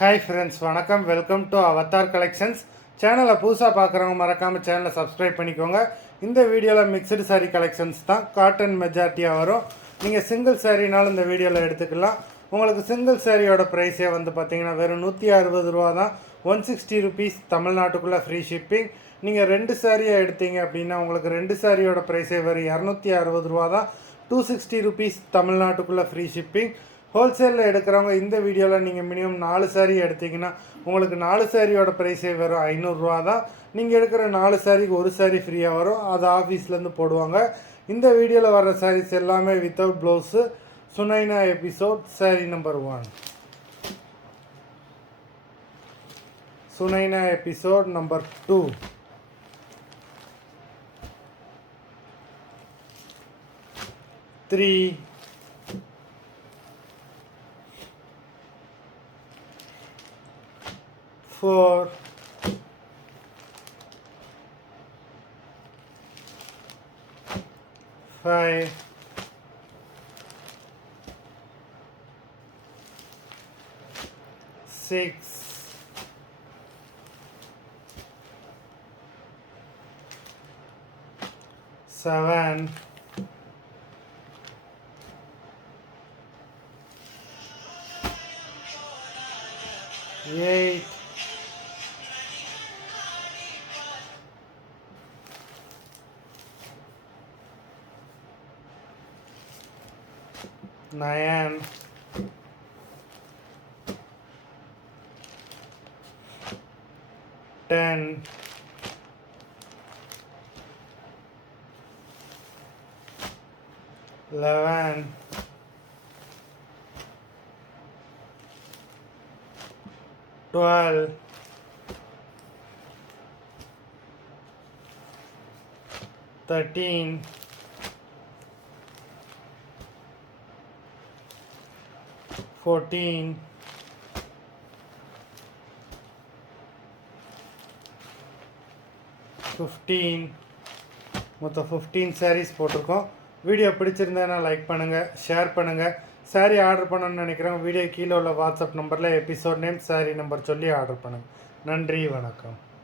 Hi friends, வணக்கம். Welcome to Avatar collections. சேனலை புதுசாக பார்க்குறவங்க மறக்காமல் சேனலை சப்ஸ்கிரைப் பண்ணிக்கோங்க. இந்த வீடியோவில் மிக்சடு சாரீ கலெக்ஷன்ஸ் தான் காட்டன் மெஜாரிட்டியாக வரும். நீங்கள் சிங்கிள் சாரீனாலும் இந்த வீடியோவில் எடுத்துக்கலாம். உங்களுக்கு சிங்கிள் சாரியோட ப்ரைஸே வந்து பார்த்தீங்கன்னா வெறும் 160 ரூபா தான். 160 ருபீஸ் தமிழ்நாட்டுக்குள்ளே ஃப்ரீ ஷிப்பிங். நீங்கள் 2 சாரியாக எடுத்தீங்க அப்படின்னா உங்களுக்கு 2 சாரியோட ப்ரைஸே வெறும் 260 ரூபா தான். 260 ருபீஸ் தமிழ்நாட்டுக்குள்ளே ஃப்ரீ ஷிப்பிங். ஹோல்சேலில் எடுக்கிறவங்க இந்த வீடியோவில் நீங்கள் மினிமம் 4 சாரீ எடுத்திங்கன்னா உங்களுக்கு 4 சாரியோட ப்ரைஸே வெறும் 500 ரூபா தான். நீங்கள் எடுக்கிற 4 சாரிக்கு ஒரு சாரீ ஃப்ரீயாக வரும். அது ஆஃபீஸ்லேருந்து போடுவாங்க. இந்த வீடியோவில் வர சாரீஸ் எல்லாமே without blouse. Sunaina episode sari number 1. Sunaina episode number 2. 3, 4, 5, 6, 7, 8, 9, 10, 11, 12, 13, 14, 15. மொத்தம் 15 சாரீஸ் போட்டிருக்கோம். வீடியோ பிடிச்சிருந்தேன்னா லைக் பண்ணுங்கள், ஷேர் பண்ணுங்கள். சாரீ ஆர்டர் பண்ணணும்னு நினைக்கிறேன். வீடியோ கீழே உள்ள வாட்ஸ்அப் நம்பரில் எபிசோட் நேம், சாரீ நம்பர் சொல்லி ஆர்டர் பண்ணுங்கள். நன்றி, வணக்கம்.